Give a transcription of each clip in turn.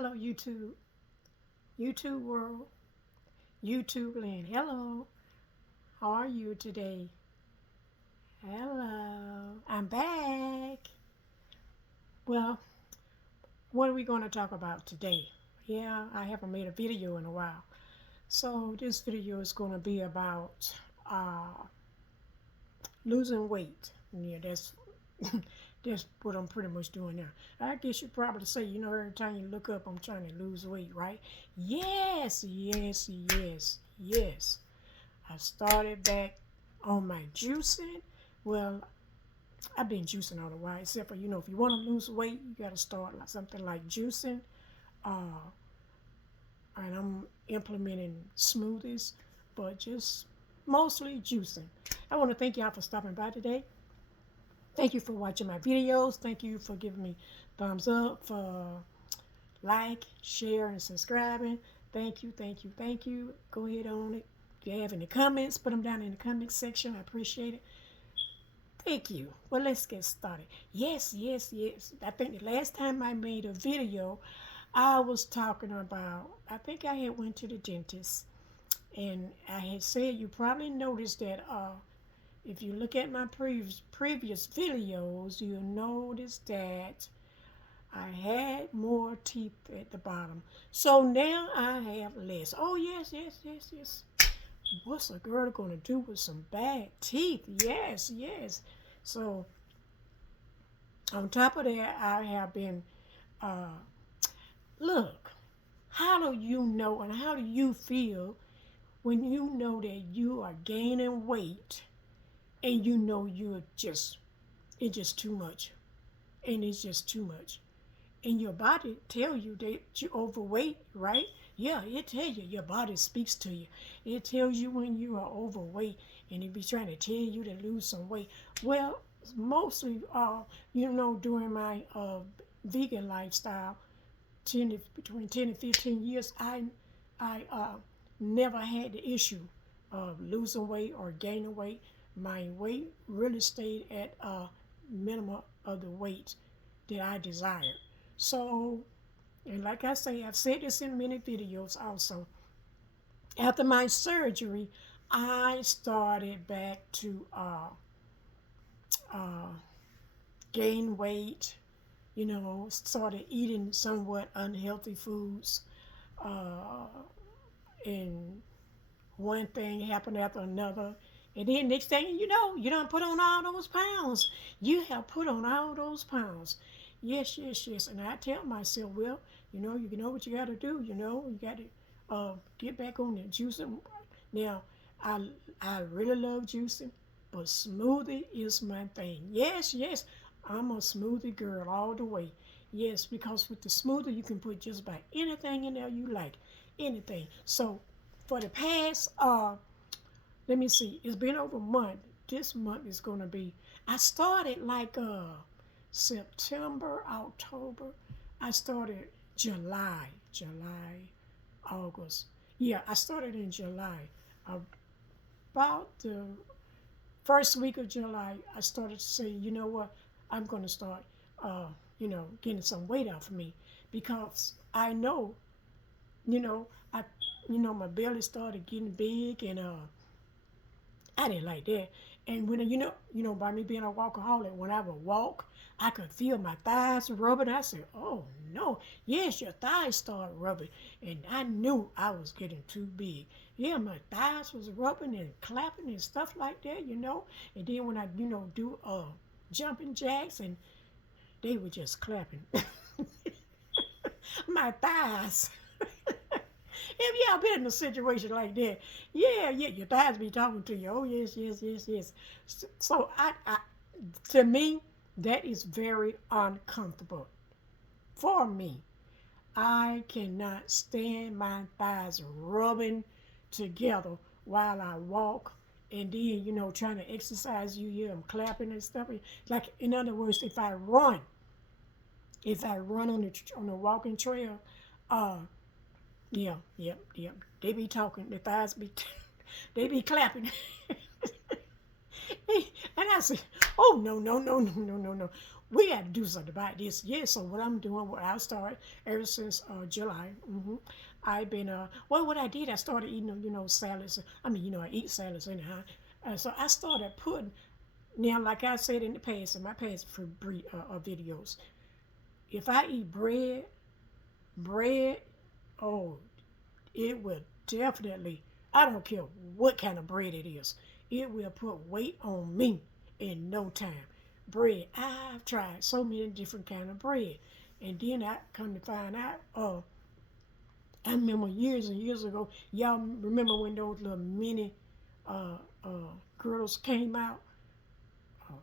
Hello, YouTube world, YouTube land. Hello, how are you today? Hello, I'm back. Well, what are we going to talk about today? Yeah, I haven't made a video in a while. So, this video is going to be about losing weight. Yeah, that's what I'm pretty much doing now. I guess you probably say, every time you look up, I'm trying to lose weight, right? Yes, yes, yes, yes. I started back on my juicing. Well, I've been juicing all the while, except for, if you want to lose weight, you got to start like something like juicing. Uh, and I'm implementing smoothies, but just mostly juicing. I want to thank y'all for stopping by today. Thank you for watching my videos. Thank you for giving me thumbs up, for like, share, and subscribing. Thank you, thank you, thank you. Go ahead on it. If you have any comments, put them down in the comment section. I appreciate it. Thank you. Well, let's get started. Yes, yes, yes. I think the last time I made a video, I was talking about, I think I had went to the dentist. And I had said, you probably noticed that if you look at my previous videos, you'll notice that I had more teeth at the bottom. So now I have less. Oh, yes, yes, yes, yes. What's a girl going to do with some bad teeth? Yes, yes. So on top of that, I have been, uh, look, how do you know and how do you feel when you know that you are gaining weight and you know it's just too much, and it's just too much, and your body tell you that you're overweight, right? Yeah, it tell you. Your body speaks to you. It tells you when you are overweight, and it be trying to tell you to lose some weight. Well, mostly, during my vegan lifestyle, between 10 and 15 years, I never had the issue of losing weight or gaining weight. My weight really stayed at a minimum of the weight that I desired. So, and like I say, I've said this in many videos also. After my surgery, I started back to uh, gain weight, started eating somewhat unhealthy foods. Uh, and one thing happened after another. And then next thing you know, you done put on all those pounds. You have put on all those pounds. Yes, yes, yes. And I tell myself, well, you know what you got to do. You got to get back on the juicing. Now, I I really love juicing, but smoothie is my thing. Yes, yes. I'm a smoothie girl all the way. Yes, because with the smoothie you can put just about anything in there you like, anything. So for the past let me see, it's been over a month. This month is gonna be, I started like September, October. I started July, August. Yeah, I started in July. About the first week of July, I started to say, you know what, I'm going to start, getting some weight off of me, because I know, you know, I, my belly started getting big, and I didn't like that. And when by me being a workaholic, when I would walk, I could feel my thighs rubbing. I said, "Oh no, yes, your thighs start rubbing," and I knew I was getting too big. Yeah, my thighs was rubbing and clapping and stuff like that. And then when I, do jumping jacks, and they were just clapping my thighs. If y'all been in a situation like that, yeah, yeah, your thighs be talking to you. Oh yes, yes, yes, yes. So to me, that is very uncomfortable for me. I cannot stand my thighs rubbing together while I walk, and then trying to exercise. You hear them clapping and stuff. Like, in other words, if I run on the walking trail, uh, yeah, yep, yep. They be talking. The thighs be, they be clapping. And I say, oh no, no, no, no, no, no, no. we got to do something about this. Yeah, so what I'm doing, what I started ever since July, I've been, well, what I did, I started eating, salads. I mean, I eat salads anyhow. So I started putting, now, like I said in the past, in my past for videos, if I eat bread, oh, it will definitely, I don't care what kind of bread it is, it will put weight on me in no time. Bread, I've tried so many different kind of bread. And then I come to find out, I remember years and years ago, y'all remember when those little mini uh, girdles came out? Uh,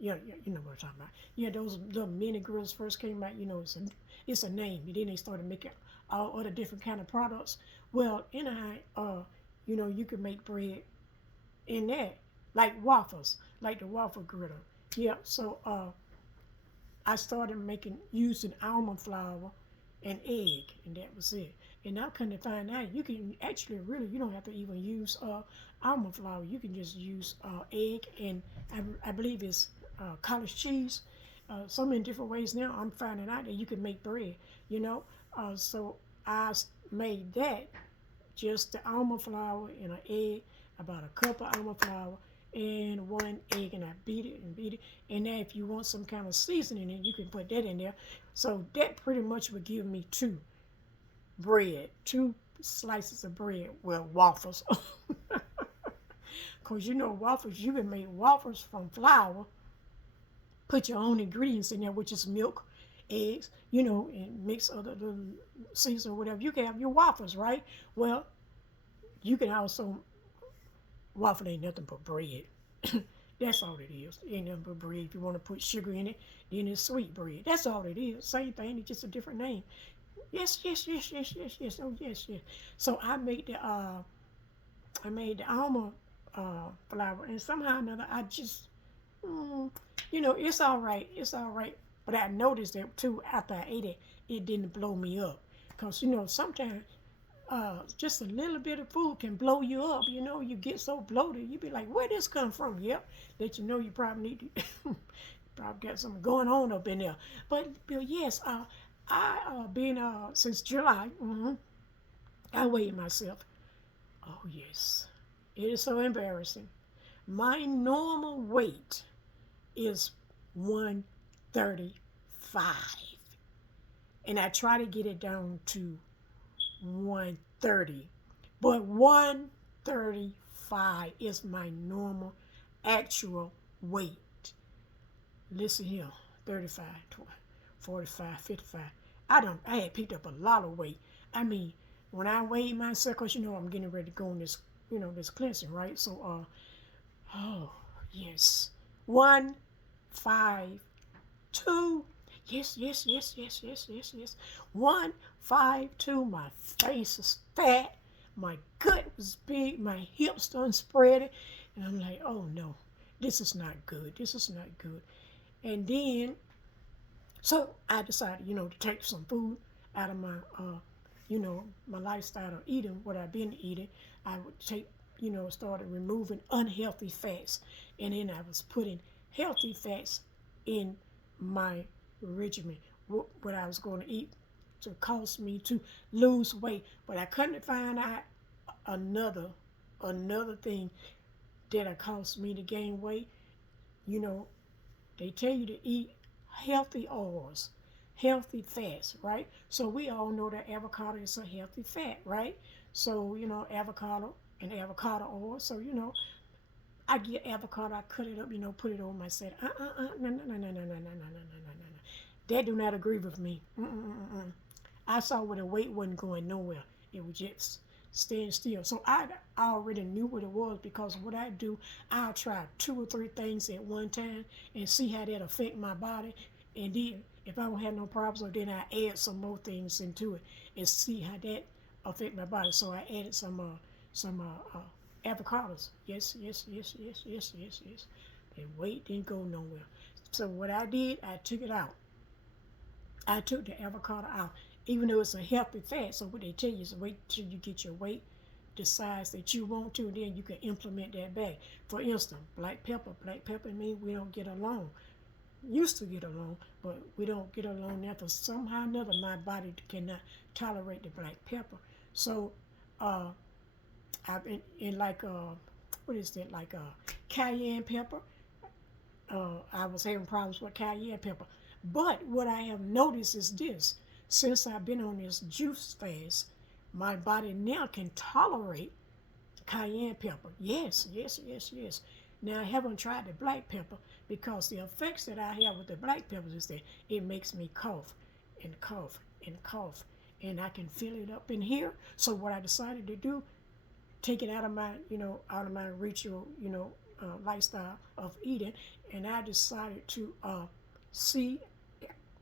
yeah, yeah, you know what I'm talking about. Yeah, those little mini grills first came out. It's a name, and then they started making all other different kind of products. Well, anyhow, you can make bread in that, like waffles, like the waffle griddle. Yeah, so I started using almond flour and egg, and that was it. And I couldn't find out you can actually really you don't have to even use almond flour. You can just use egg and I believe it's cottage cheese. So many different ways now. I'm finding out that you can make bread. You know, so I made that just the almond flour and an egg, about a cup of almond flour and one egg, and I beat it and beat it. And then if you want some kind of seasoning in it, you can put that in there. So that pretty much would give me two slices of bread with waffles. Because waffles, you can make waffles from flour, put your own ingredients in there, which is milk, eggs, and mix other little season or whatever. You can have your waffles, right? Well, you can also, waffle ain't nothing but bread. That's all it is. It ain't nothing but bread. If you want to put sugar in it, then it's sweet bread. That's all it is. Same thing, it's just a different name. Yes, yes, yes, yes, yes, yes. Oh, yes, yes. So I made the almond flour, and somehow or another, I just, it's all right. It's all right. But I noticed that too after I ate it, it didn't blow me up. Because, sometimes just a little bit of food can blow you up. You get so bloated, you be like, where this come from? Yep, let you know you probably need to, probably got something going on up in there. But yes, I been since July. I weighed myself. Oh yes, it is so embarrassing. My normal weight is 135, and I try to get it down to 130, but 135 is my normal actual weight. Listen here, 35, 20, 45, 55. I had picked up a lot of weight. I mean, when I weighed myself, cause I'm getting ready to go on this, this cleansing, right? So, oh yes, 152. Yes, yes, yes, yes, yes, yes, yes. 152. My face is fat. My gut was big. My hips done spread it. And I'm like, oh no, this is not good. This is not good. And then, so I decided, to take some food out of my, my lifestyle of eating, what I've been eating. I would take, started removing unhealthy fats. And then I was putting healthy fats in my regimen, what I was going to eat to cause me to lose weight. But I couldn't find out another thing that caused me to gain weight. They tell you to eat healthy oils, healthy fats, right? So we all know that avocado is a healthy fat, right? So, avocado and avocado oil. So, I get avocado, I cut it up, put it on my salad. No, no, no, no, no, no, no, no, no, no, no, no. That do not agree with me. I saw where the weight wasn't going nowhere. It was just staying still. So I already knew what it was, because what I do, I'll try 2 or 3 things at one time and see how that affect my body. And then if I don't have no problems, then I add some more things into it and see how that affect my body. So I added some avocados. Yes, yes, yes, yes, yes, yes, yes. And weight didn't go nowhere. So what I did, I took it out. I took the avocado out, even though it's a healthy fat. So what they tell you is wait till you get your weight the size that you want to, and then you can implement that back. For instance, black pepper. Black pepper and me, we don't get along. used to get along, but we don't get along now because somehow or another my body cannot tolerate the black pepper. So uh, I've been in like what is that, like cayenne pepper. I was having problems with cayenne pepper. But what I have noticed is this: since I've been on this juice fast, my body now can tolerate cayenne pepper. Yes, yes, yes, yes. Now I haven't tried the black pepper because the effects that I have with the black peppers is that it makes me cough and cough and cough, and I can feel it up in here. So what I decided to do, take it out of my, out of my ritual, lifestyle of eating, and I decided to see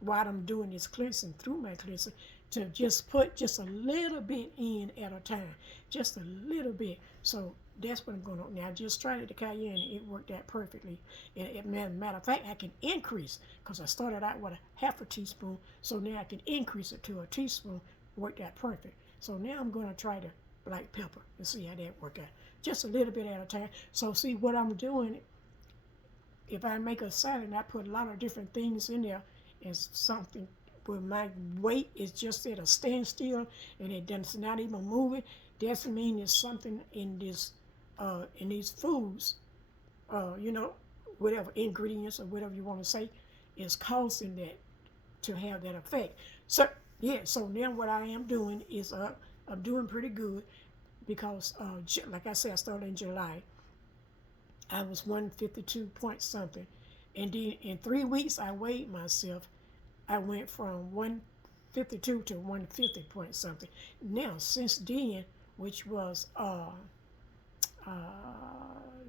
while I'm doing this cleansing, through my cleansing, to just put just a little bit in at a time, just a little bit. So that's what I'm going to. Now I just tried it, the cayenne, and it worked out perfectly. And matter of fact, I can increase because I started out with a half a teaspoon, so now I can increase it to a teaspoon. Worked out perfect. So now I'm going to try the black pepper and see how that work out. Just a little bit at a time. So see what I'm doing. If I make a salad and I put a lot of different things in there, and something where my weight is just at a standstill and it's not even moving, doesn't mean there's something in this in these foods, whatever ingredients or whatever you want to say, is causing that to have that effect. So yeah, so now what I am doing is I'm doing pretty good because like I said, I started in July. I was 152 point something. And then in 3 weeks, I weighed myself. I went from 152 to 150 point something. Now, since then, which was uh,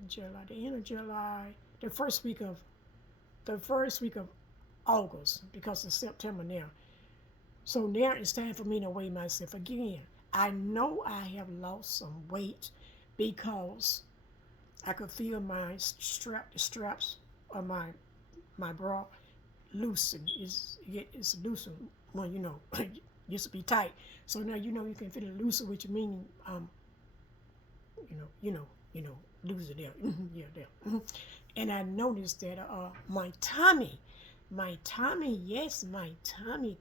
July, the end of July, the first week of August, because it's September now. So now it's time for me to weigh myself again. I know I have lost some weight because I could feel the straps of my bra loosen. It's loosen when used to be tight. So now you can feel it loosen, which means lose it there. Yeah, there. And I noticed that my tummy, yes, my tummy,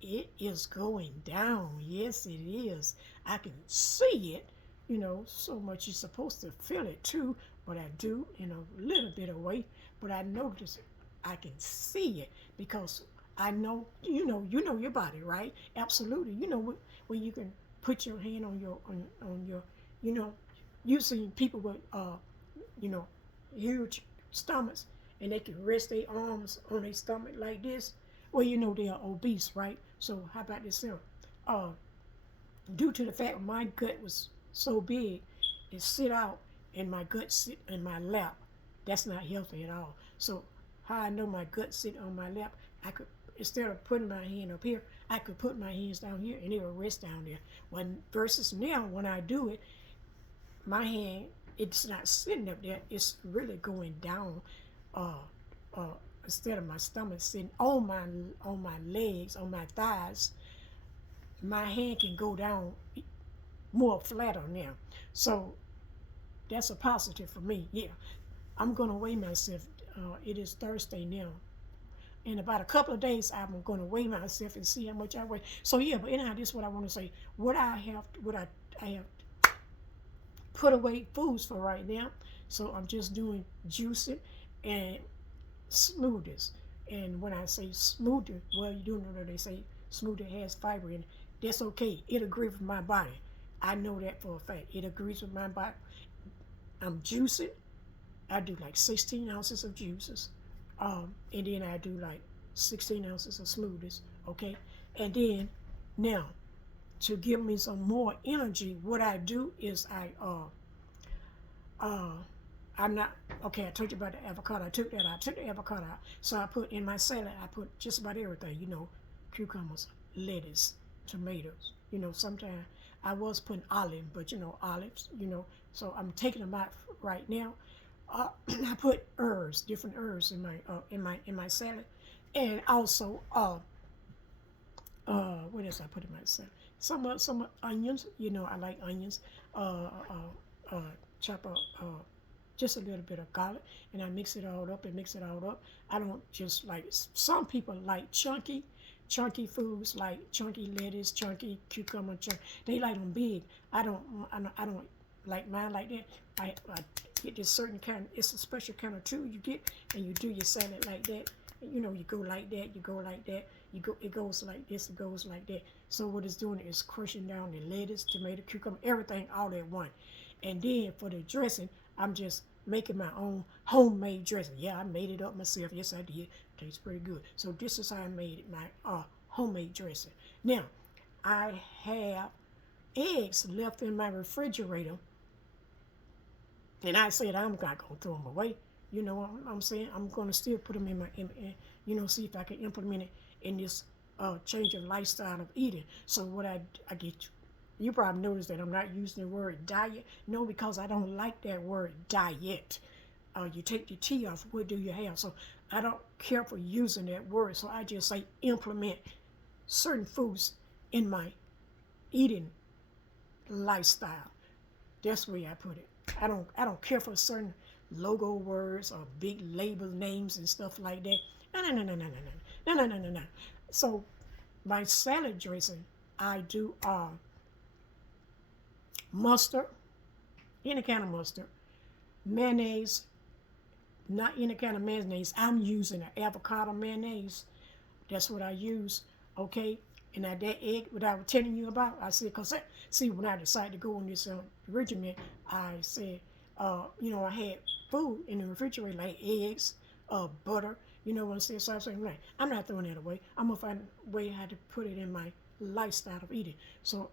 it is going down. Yes, it is. I can see it. So much you're supposed to feel it too, but I do in a little bit of weight. But I notice I can see it because I know you know your body, right? Absolutely. When you can put your hand on your you know you see people with you know huge stomachs and they can rest their arms on their stomach like this. Well, they are obese, right? So how about this here? Uh, Due to the fact my gut was so big, it sit out and my gut sit in my lap. That's not healthy at all. So how I know my gut sit on my lap, I could, instead of putting my hand up here, I could put my hands down here and it will rest down there. When versus now when I do it, my hand, it's not sitting up there, it's really going down. Uh, uh, Instead of my stomach sitting on my legs, on my thighs, my hand can go down more flatter now. So that's a positive for me. Yeah, I'm gonna weigh myself. It is Thursday now. In about a couple of days, I'm gonna weigh myself and see how much I weigh. So yeah, but anyhow, this is what I want to say. What I have put away foods for right now. So I'm just doing juicing and smoothies. And when I say smoothie, well, you do know that they say smoothie has fiber in it. That's okay. It agrees with my body. I know that for a fact. It agrees with my body. I'm juicing. I do like 16 ounces of juices. And then I do like 16 ounces of smoothies. Okay. And then now to give me some more energy, what I do is uh, I'm not okay. I told you about the avocado. I took that out. I took the avocado out. So I put in my salad. I put just about everything. Cucumbers, lettuce, tomatoes. Sometimes I was putting olive, but olives. So I'm taking them out right now. I put herbs, different herbs in my salad, and also what else I put in my salad? Some onions. I like onions. Chop up. just a little bit of garlic, and I mix it all up and mix it all up. I don't just like, some people like chunky foods like chunky lettuce, chunky cucumber, they like them big. I don't like mine like that. I get this certain kind. It's a special kind of tool you get, and you do your salad like that. You know, you go like that, you go like that, you go. It goes like this, it goes like that. So what it's doing is crushing down the lettuce, tomato, cucumber, everything all at once. And then for the dressing, I'm just making my own homemade dressing. Yeah, I made it up myself. Yes, I did. Tastes pretty good. So this is how I made it, my homemade dressing. Now, I have eggs left in my refrigerator, and I said I'm not gonna throw them away. You know what I'm saying? I'm gonna still put them in my, see if I can implement it in this change of lifestyle of eating. So what I get, you probably noticed that I'm not using the word diet. No, because I don't like that word diet. You take the T off, what do you have? So I don't care for using that word. So I just say implement certain foods in my eating lifestyle. That's the way I put it. I don't care for certain logo words or big label names and stuff like that. No. So my salad dressing, I do mustard, any kind of mustard, mayonnaise, not any kind of mayonnaise. I'm using an avocado mayonnaise. That's what I use. Okay. And now that egg, what I was telling you about, I said, because see, when I decided to go on this regimen, I said, I had food in the refrigerator like eggs, butter, you know what I'm saying? So I was saying, right, I'm not throwing that away. I'm going to find a way how to put it in my lifestyle of eating. So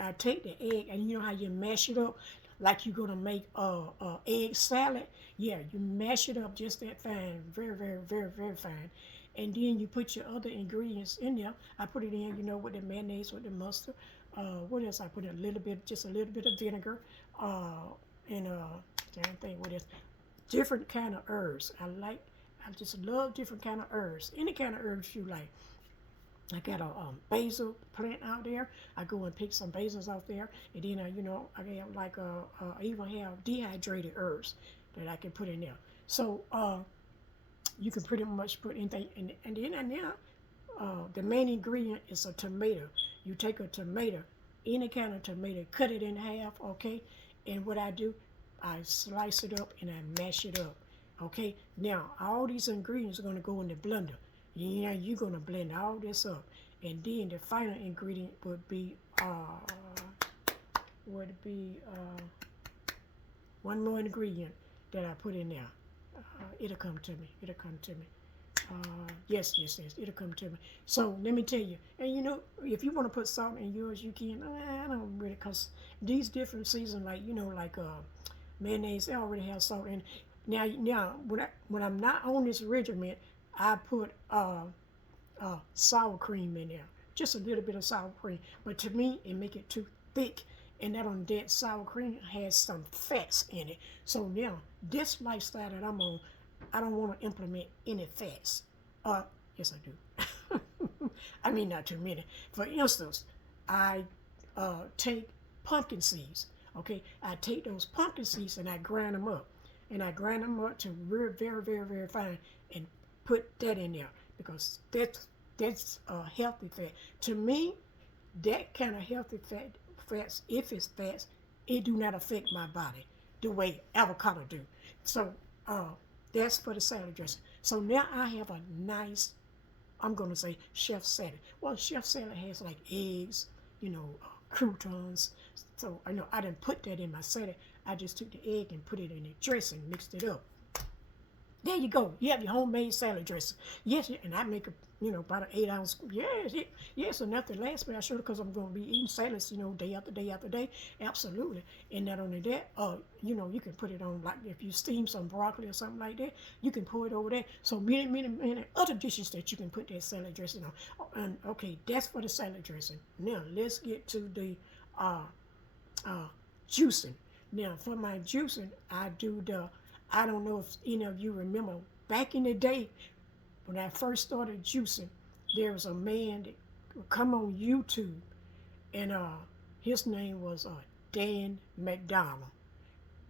I take the egg, and you know how you mash it up like you're going to make a egg salad? Yeah, you mash it up just that fine, very, very, very, very fine. And then you put your other ingredients in there. I put it in, with the mayonnaise, with the mustard. What else I put in? Just a little bit of vinegar. And can't think what else. Different kind of herbs. I just love different kind of herbs. Any kind of herbs you like. I got a basil plant out there. I go and pick some basils out there, and then I have like I even have dehydrated herbs that I can put in there. So you can pretty much put anything in, and then the main ingredient is a tomato. You take a tomato, any kind of tomato, cut it in half, okay? And what I do, I slice it up and I mash it up, okay? Now all these ingredients are gonna go in the blender. You're gonna blend all this up, and then the final ingredient would be one more ingredient that I put in there. It'll come to me. Yes, it'll come to me. So let me tell you, and if you want to put salt in yours, you can. I don't really, cause these different seasons, like mayonnaise, they already have salt in. Now when I'm not on this regimen, I put sour cream in there, just a little bit of sour cream. But to me, it make it too thick, and that sour cream has some fats in it. So now this lifestyle that I'm on, I don't want to implement any fats. Yes, I do. I mean, not too many. For instance, I take pumpkin seeds. Okay, I take those pumpkin seeds and I grind them up, to very, very, very, very fine, and put that in there, because that's a healthy fat. To me, that kind of healthy fats, if it's fats, it do not affect my body the way avocado do. So that's for the salad dressing. So now I have a nice, I'm going to say, chef salad. Well, chef salad has like eggs, croutons. So I know I didn't put that in my salad. I just took the egg and put it in the dressing, mixed it up. There you go. You have your homemade salad dressing. Yes, and I make about an 8-ounce. Yes, enough to last me. I sure, because I'm going to be eating salads, day after day after day. Absolutely. And not only that, you can put it on, like if you steam some broccoli or something like that, you can pour it over there. So many other dishes that you can put that salad dressing on. And okay, that's for the salad dressing. Now let's get to the juicing. Now for my juicing, I do I don't know if any of you remember, back in the day when I first started juicing, there was a man that would come on YouTube, and his name was Dan McDonald.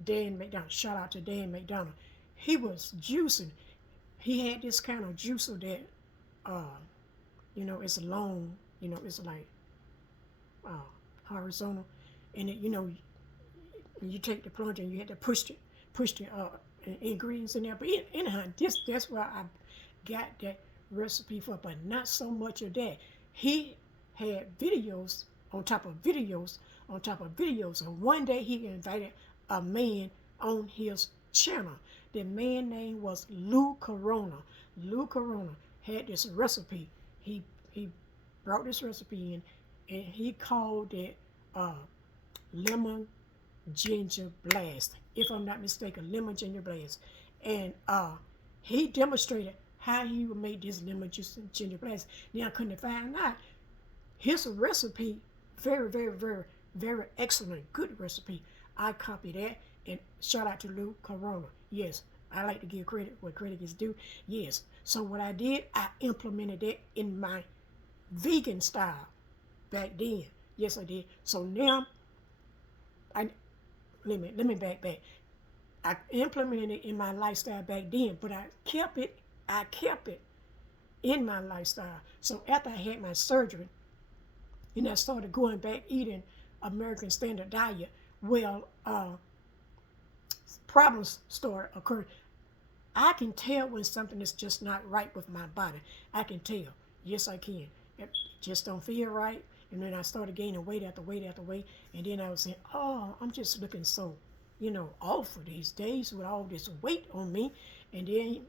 Dan McDonald. Shout out to Dan McDonald. He was juicing. He had this kind of juicer that, uh, it's long. It's like uh, horizontal, and you take the plunger and you had to push the ingredients in there. But anyhow, that's where I got that recipe for. But not so much of that. He had videos on top of videos on top of videos, and one day he invited a man on his channel. The man name was Lou Corona. Lou Corona had this recipe. He brought this recipe in, and he called it lemon ginger blast, if I'm not mistaken, lemon ginger blast. And he demonstrated how he would make this lemon ginger blast. Now I couldn't find out his recipe, very, very, very, very excellent, good recipe. I copied that, and shout out to Lou Corona. Yes, I like to give credit where credit is due. Yes. So what I did, I implemented it in my vegan style back then. Yes, I did. So now, let me back. I implemented it in my lifestyle back then, but I kept it in my lifestyle. So after I had my surgery, and I started going back eating American Standard Diet, well, problems started occurring. I can tell when something is just not right with my body. I can tell. Yes, I can. It just don't feel right. And then I started gaining weight after weight after weight. And then I was saying, oh, I'm just looking so, awful these days with all this weight on me. And then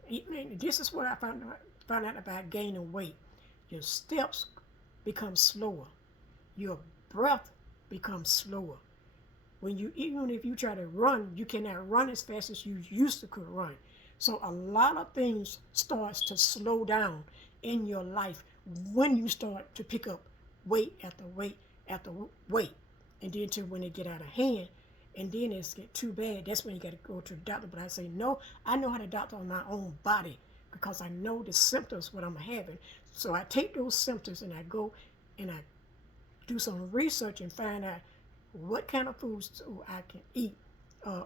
this is what I found out about gaining weight. Your steps become slower. Your breath becomes slower. Even if you try to run, you cannot run as fast as you used to could run. So a lot of things starts to slow down in your life when you start to pick up weight after weight after weight. And then when it get out of hand, and then it's get too bad, that's when you got to go to the doctor. But I say, no, I know how to doctor on my own body because I know the symptoms what I'm having. So I take those symptoms and I go and I do some research and find out what kind of foods I can eat,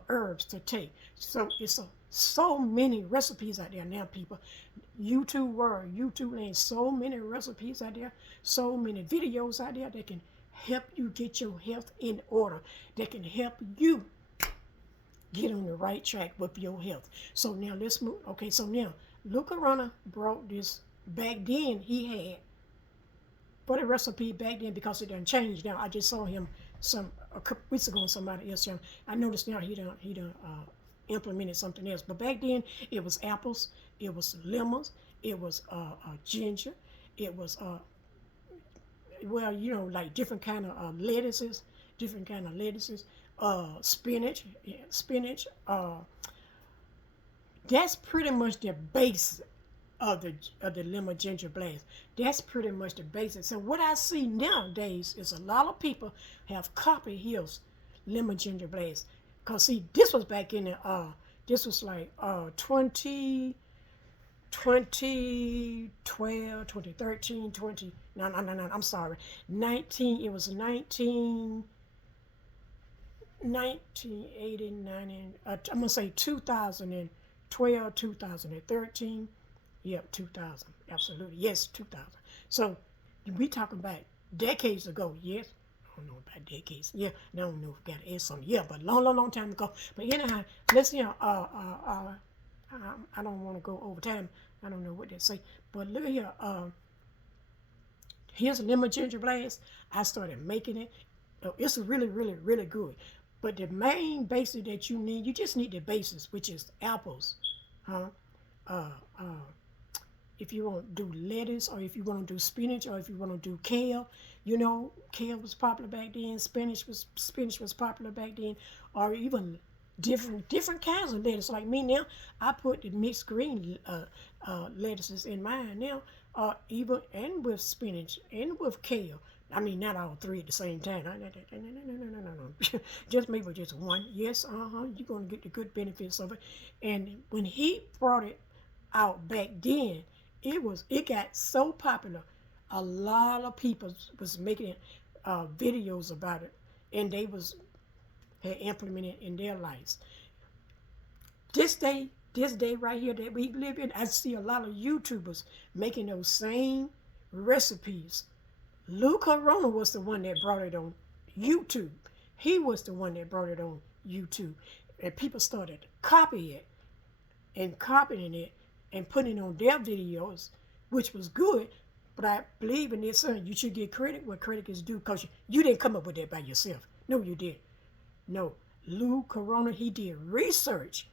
herbs to take. So it's so many recipes out there now, people. YouTube land, so many recipes out there, so many videos out there that can help you get your health in order, that can help you get on the right track with your health. So now let's move. Okay, so now Lou Corona brought this back then. He had for the recipe back then because it done changed now. I just saw him a couple weeks ago on somebody else. I noticed now he done implemented something else. But back then it was apples, it was lemons, it was ginger, it was like different kind of lettuces, spinach, that's pretty much the base of the lemon ginger blast. That's pretty much the basics. So what I see nowadays is a lot of people have copied his lemon ginger blast. Cause see, this was back in the this was like 2012, 2013, no, I'm sorry. 19, it was 1989, I'm gonna say 2012, 2013. Yep, 2000. Absolutely. Yes, 2000. So we talking about decades ago. Yes. I don't know about decades. Yeah. I don't know if we got to add something. Yeah, but long time ago. But anyhow, let's I don't want to go over time. I don't know what they say. But look here. Here's a lemon ginger blast. I started making it. It's really, really, really good. But the main basis that you need, you just need the basis, which is apples, if you want to do lettuce, or if you want to do spinach, or if you want to do kale, kale was popular back then. Spinach was popular back then, or even different kinds of lettuce. Like me now, I put the mixed green lettuces in mine now, even and with spinach and with kale. I mean, not all three at the same time. No. Just maybe just one. Yes, you're gonna get the good benefits of it. And when he brought it out back then, it got so popular. A lot of people was making videos about it, and they had implemented in their lives. this day right here that we live in, I see a lot of YouTubers making those same recipes. Lou Corona was the one that brought it on YouTube. He was the one that brought it on YouTube. And people started to copy it and copying it and putting it on their videos, which was good. But I believe in this, son, you should get credit where credit is due, because you didn't come up with that by yourself. No, you did. No. Lou Corona, he did research.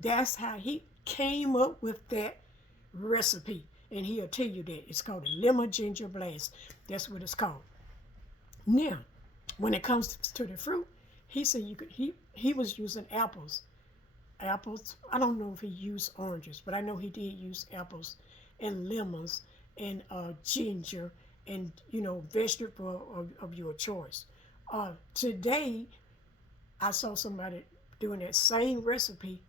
That's how he came up with that recipe. And he'll tell you that. It's called a lemon ginger blast. That's what it's called. Now, when it comes to the fruit, he said he was using apples. Apples. I don't know if he used oranges, but I know he did use apples and lemons and ginger and, vegetable of your choice. Today, I saw somebody doing that same recipe.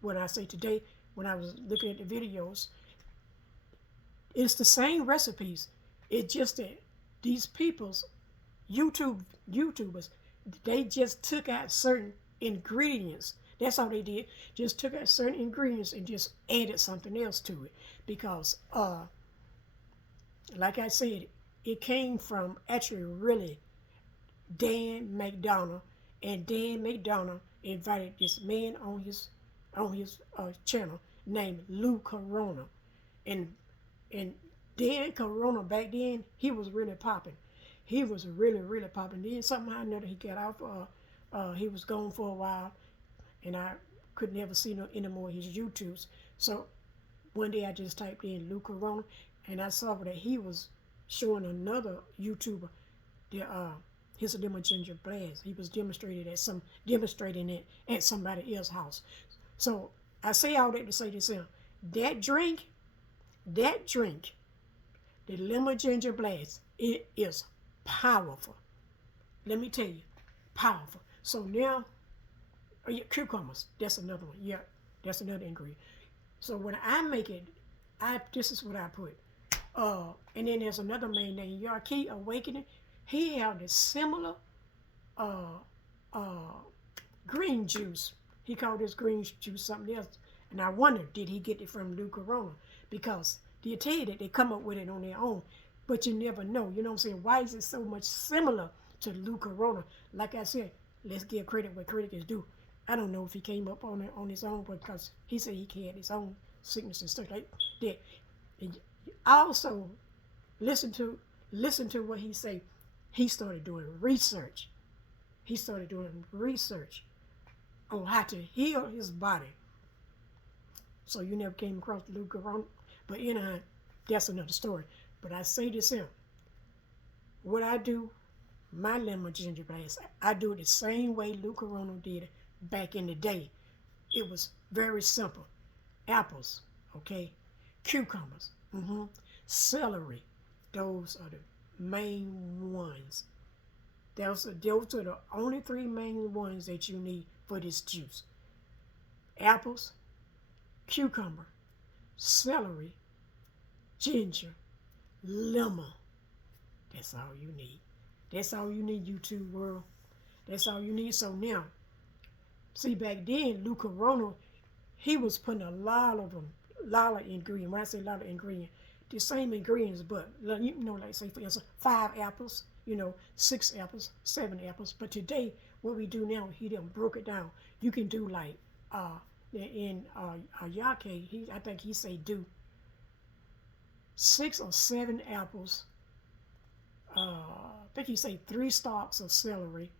When I say today, when I was looking at the videos, it's the same recipes. It's just that these YouTubers, they just took out certain ingredients. That's all they did. Just took out certain ingredients and just added something else to it. Because, like I said, it came from actually really Dan McDonough. And Dan McDonough invited this man on his channel named Lou Corona. And Dan Corona back then, he was really popping. He was really, really popping. Then somehow or another he got off. He was gone for a while, and I could never see any more of his YouTubes. So one day I just typed in Lou Corona, and I saw that he was showing another YouTuber his lemon ginger blast. He was demonstrating it at somebody else's house. So I say all that to say this here. That drink, the lemon ginger blast, it is powerful. Let me tell you, powerful. So now, cucumbers, that's another one. Yeah, that's another ingredient. So when I make it, this is what I put. And then there's another man named Yarkey Awakening. He had a similar green juice. He called his green juice something else. And I wonder, did he get it from Lou Corona? Because they tell you that they come up with it on their own, but you never know. You know what I'm saying? Why is it so much similar to Lou Corona? Like I said, let's give credit where credit is due. I don't know if he came up on it on his own, because he said he had his own sickness and stuff like that. And I also listen to what he say. He started doing research. He started doing research on how to heal his body. So you never came across Lou Corona. But that's another story. But I say this here. What I do, my lemon ginger blast, I do it the same way Lou Corona did it back in the day. It was very simple. Apples, okay? Cucumbers, celery. Those are the main ones. Those are the only three main ones that you need for this juice. Apples, cucumber, celery, ginger, lemon. That's all you need. That's all you need, YouTube world. That's all you need. So now, see, back then, Lou Corona, he was putting a lot of ingredients. When I say a lot of ingredients, the same ingredients, but like say for instance, 5 apples, 6 apples, 7 apples. But today, what we do now, he done broke it down. You can do like in Yake, I think he say do 6 or 7 apples. I think he say 3 stalks of celery,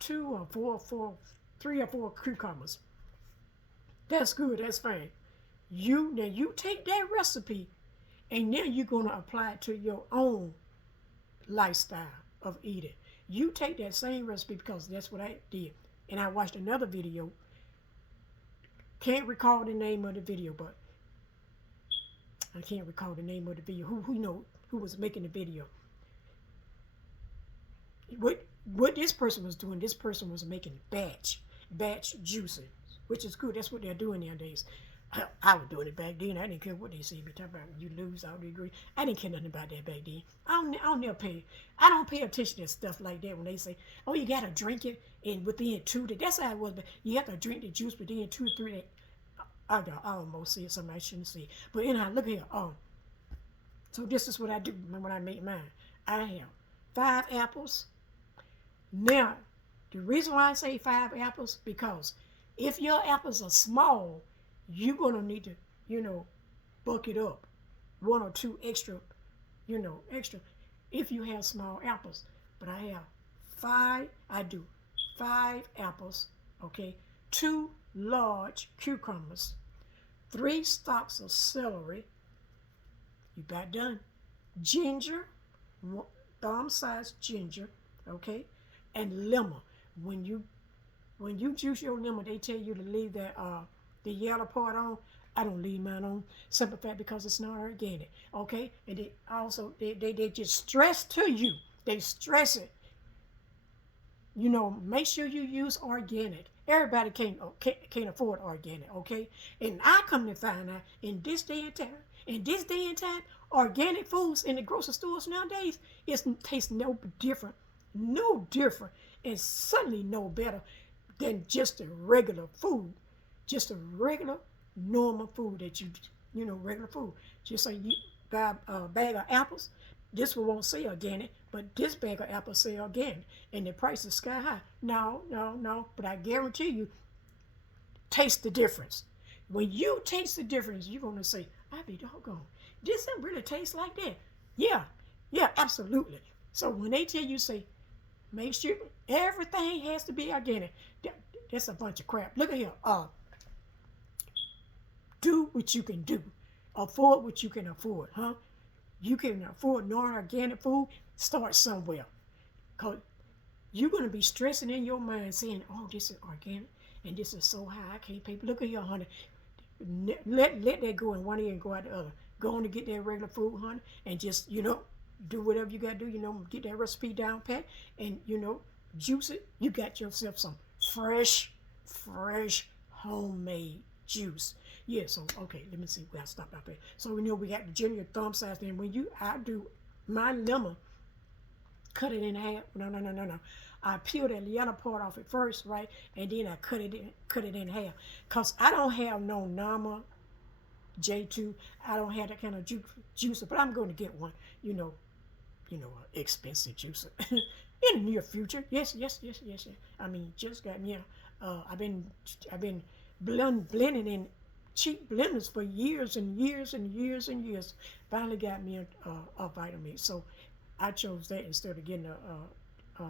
3 or 4 cucumbers. That's good. That's fine. You take that recipe, and now you're gonna apply it to your own lifestyle of eating. You take that same recipe, because that's what I did. And I watched another video. Can't recall the name of the video, but I can't recall the name of the video. Who was making the video? What this person was doing? This person was making batch juicing, which is good. That's what they're doing nowadays. I was doing it back then. I didn't care what they said. Be talking about you lose all the degree. I didn't care nothing about that back then. I don't never pay. I don't pay attention to stuff like that when they say, "Oh, you gotta drink it," and within 2 days. That's how it was. But you have to drink the juice within 2 or 3 days. I almost said something I shouldn't say. But anyhow, look here. So this is what I do when I make mine. I have 5 apples. Now, the reason why I say 5 apples, because if your apples are small, you're going to need to, buck it up. 1 or 2 extra, extra if you have small apples. But I do 5 apples, okay? 2 large cucumbers, 3 stalks of celery. You about done. Ginger, thumb-sized ginger, okay? And lemon. When you juice your lemon, they tell you to leave that the yellow part on. I don't leave mine on. Simple fact, because it's not organic, okay? And they also they just stress to you. They stress it. Make sure you use organic. Everybody can't afford organic, okay? And I come to find out in this day and time, organic foods in the grocery stores nowadays tastes no different, and certainly no better than just a regular food, just a regular normal food that regular food. Just say you buy a bag of apples. This one won't say organic, but this bag of apples say organic, and the price is sky high. No. But I guarantee you, taste the difference. When you taste the difference, you're gonna say, "I be doggone, this doesn't really taste like that." Yeah, absolutely. So when they tell you, say, make sure everything has to be organic, that's a bunch of crap. Look at here. Do what you can do. Afford what you can afford, huh? You can afford non-organic food, start somewhere. Because you're going to be stressing in your mind saying, "Oh, this is organic and this is so high, I can't pay." Look at here, honey. Let that go in one ear and go out the other. Go on to get that regular food, honey, and just, do whatever you got to do, get that recipe down pat and, juice it. You got yourself some fresh, homemade juice. Yeah, so, okay, let me see. We'll stop out there. So, we got the junior thumb size. And when I do my lemon, cut it in half. No. I peel that yellow part off at first, right? And then I cut it in half. Because I don't have no Nama J2. I don't have that kind of juicer, but I'm going to get one, expensive juicer in the near future. Yes. I mean, just got me I've been blending in cheap blenders for years and years. Finally got me a Vitamix. So I chose that instead of getting a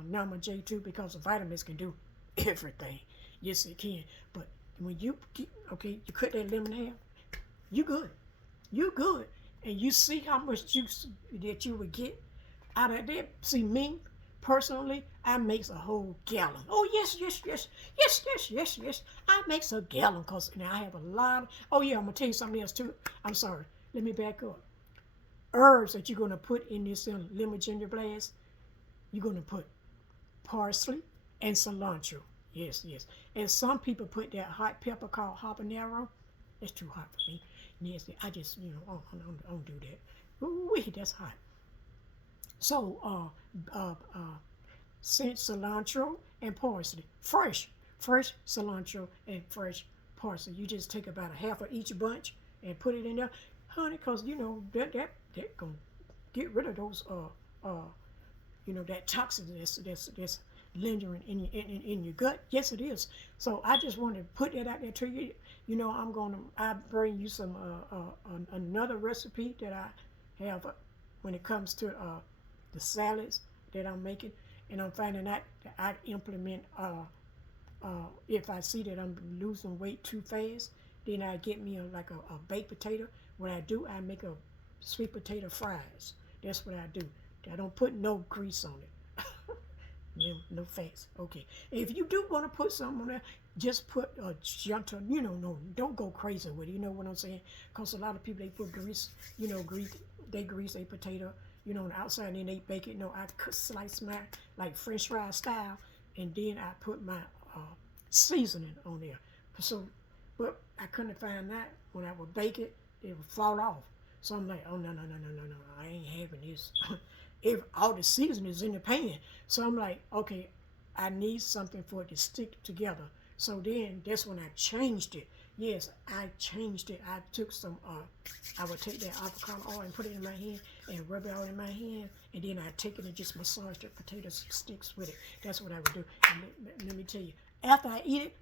Nama J2, because the vitamins can do everything. Yes, it can. But when you cut that lemon in half, you good. And you see how much juice that you would get out of that. See, me personally, I makes a whole gallon. Oh yes. I makes a gallon, because now I have a lot. I'm gonna tell you something else too. I'm sorry. Let me back up. Herbs that you're gonna put in this lemon ginger blast. You're gonna put parsley and cilantro. Yes. And some people put that hot pepper called habanero. It's too hot for me. Nasty. I just, I don't do that. Ooh, that's hot. So, cilantro and parsley. Fresh cilantro and fresh parsley. You just take about a half of each bunch and put it in there, honey, because, that gonna get rid of those, that toxin that's lingering in your gut. Yes, it is. So I just wanted to put that out there to you. I bring you some another recipe that I have when it comes to the salads that I'm making, and I'm finding out that I implement if I see that I'm losing weight too fast, then I get me a baked potato. What I do, I make a sweet potato fries. That's what I do. I don't put no grease on it. No fats. Okay. If you do want to put something on there, just put a gentle, no, don't go crazy with it. You know what I'm saying? Because a lot of people, they put grease, they grease a potato, on the outside, and then they bake it. I slice my, like French fry style, and then I put my seasoning on there. So, but I couldn't find that when I would bake it, it would fall off. So I'm like, oh no, no, no, no, no, no, I ain't having this. If all the seasoning is in the pan. So I'm like, okay, I need something for it to stick together. So then that's when I changed it. Yes, I changed it. I took some, I would take that avocado oil and put it in my hand and rub it all in my hand. And then I take it and just massage the potato sticks with it. That's what I would do. And let me tell you, after I eat it,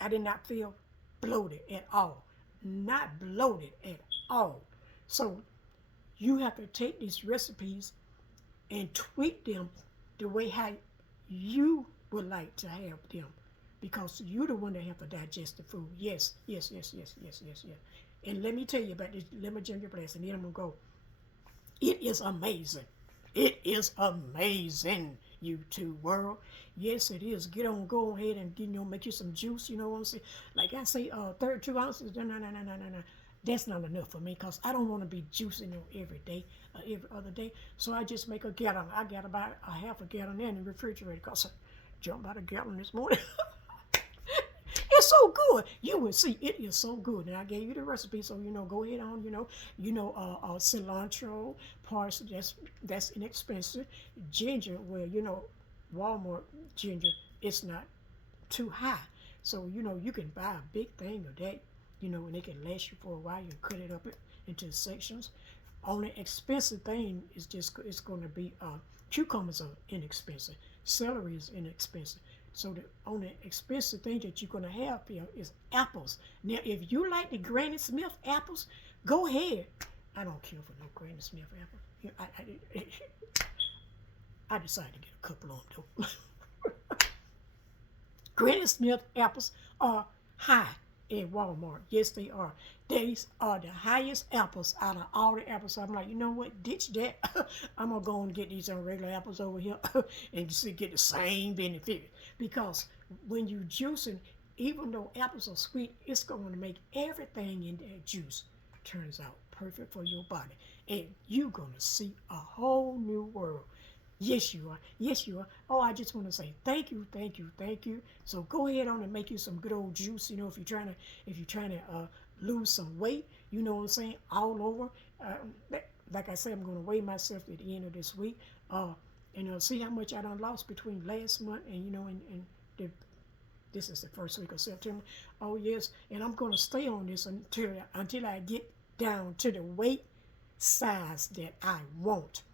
I did not feel bloated at all. Not bloated at all. So you have to take these recipes and tweak them the way how you would like to have them, because you're the one that have to digest the food. Yes, yes, yes, yes, yes, yes, yes. And let me tell you about this lemon ginger blast, and then I'm gonna go. It is amazing. It is amazing, YouTube world. Yes, it is. Go ahead and make you some juice. You know what I'm saying? Like I say, 32 ounces. No, no, no, no, no, no, no. That's not enough for me because I don't want to be juicing every day, every other day. So I just make a gallon. I got about a half a gallon in the refrigerator because I jumped out a gallon this morning. It's so good. You will see it is so good. And I gave you the recipe, so go ahead on. Cilantro, parsley. That's inexpensive. Ginger, well, Walmart ginger. It's not too high, so you can buy a big thing of that. And it can last you for a while. You cut it up into sections. Only expensive thing is it's going to be cucumbers are inexpensive. Celery is inexpensive. So the only expensive thing that you're going to have here is apples. Now, if you like the Granny Smith apples, go ahead. I don't care for no Granny Smith apples. I decided to get a couple of them, though. Granny Smith apples are high in Walmart. Yes, they are. These are the highest apples out of all the apples. So I'm like, you know what? Ditch that. I'm going to go and get these regular apples over here and just get the same benefit. Because when you juicing, even though apples are sweet, it's going to make everything in that juice turns out perfect for your body. And you're going to see a whole new world. Yes, you are. Yes, you are. Oh, I just want to say thank you, thank you, thank you. So go ahead on and make you some good old juice. If you're trying to lose some weight, you know what I'm saying, all over. Like I said, I'm going to weigh myself at the end of this week. And see how much I done lost between last month and this is the first week of September. Oh yes, and I'm going to stay on this until I get down to the weight size that I want.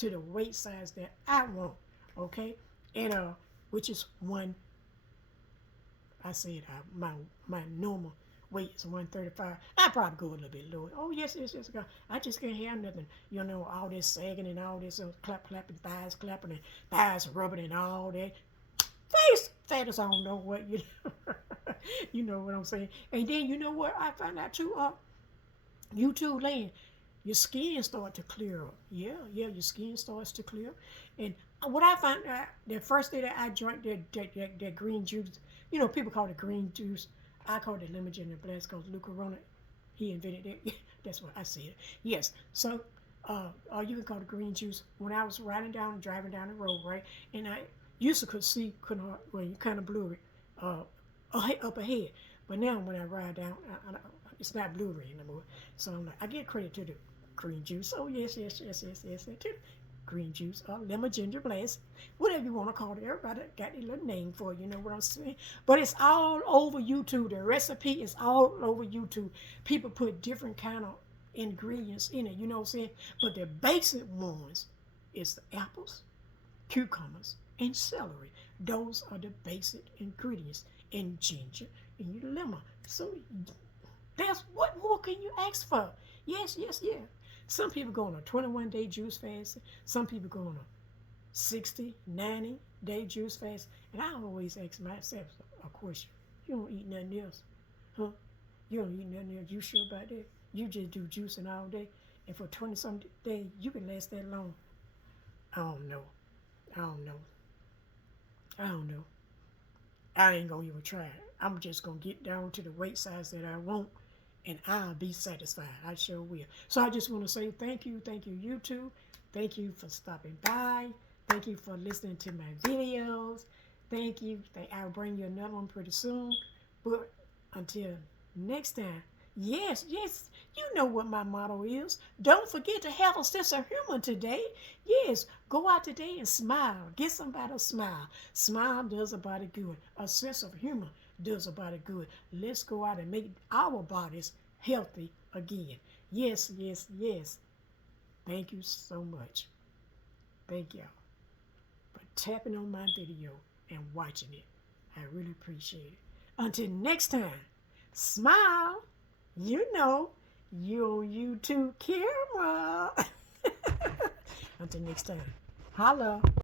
To the weight size that I want, okay? And which is I said my normal weight is 135. I probably go a little bit lower. Oh yes, I just can't have nothing. All this sagging and all this clapping, thighs clapping and thighs rubbing and all that. Face fat as I don't know what you know what I'm saying. And then you know what I found out too. YouTube land. Your skin start to clear up. Yeah, your skin starts to clear. And what I found out, the first day that I drank that green juice, people call it green juice. I call it lemon ginger blast because Lou Corona, he invented it. That's what I said. Yes. So, you can call it green juice. When I was driving down the road, right, and I used to you kind of blurry, up ahead. But now when I ride down, it's not blurry anymore. So I'm like, I give credit to the green juice. Oh yes. Green juice, lemon ginger blast, whatever you want to call it. Everybody got a little name for it, you know what I'm saying? But it's all over YouTube. The recipe is all over YouTube. People put different kind of ingredients in it, you know what I'm saying? But the basic ones is the apples, cucumbers, and celery. Those are the basic ingredients. And ginger and your lemon. So that's what more can you ask for? Yes. Some people go on a 21-day juice fast. Some people go on a 60, 90-day juice fast. And I always ask myself a question. You don't eat nothing else. Huh? You don't eat nothing else. You sure about that? You just do juicing all day. And for 20-some days, you can last that long. I don't know. I ain't going to even try it. I'm just going to get down to the weight size that I want. And I'll be satisfied. I sure will. So I just want to say thank you, YouTube. Thank you for stopping by. Thank you for listening to my videos. Thank you. I'll bring you another one pretty soon. But until next time, Yes, yes, you know what my motto is. Don't forget to have a sense of humor today. Yes, go out today and smile. Get somebody a smile. Smile does a body good. A sense of humor does a body good. Let's go out and make our bodies healthy again. Yes, yes, yes. Thank you so much. Thank y'all for tapping on my video and watching it. I really appreciate it. Until next time, smile. You know, you on YouTube camera. Until next time, holla.